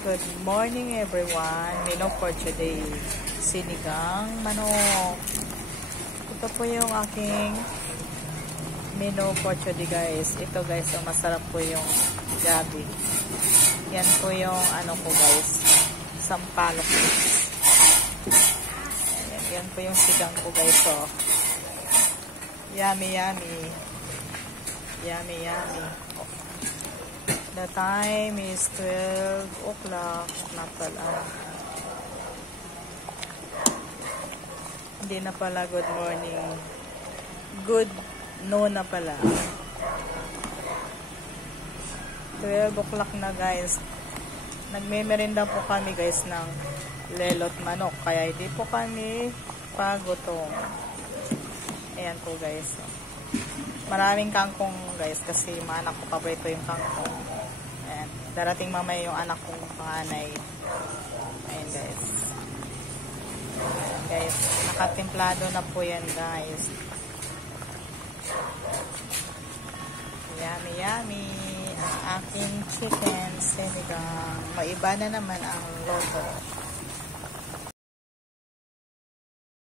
Good morning everyone. Menu for today, sinigang manok. Ito po yung aking menu for today guys. Ito guys, so masarap po yung gabi. Yan po yung ano ko guys, sampalok. Yan po yung sigang ko guys. So, yummy yummy. Yummy yummy. The time is 12 o'clock na pala. Hindi na pala good morning. Good noon na pala. 12 o'clock na guys. Nagme-merinda po kami guys ng lelot manok. Kaya hindi po kami pagutom. Ayan po guys. Maraming kangkong guys kasi mga anak ko paborito yung kangkong. Ayan. Darating mamaya yung anak kong panganay. Ayan guys. Ayan guys. Nakatimplado na po yan guys. Yummy yummy. Ang aking chicken sinigang. Maiba na naman ang loto.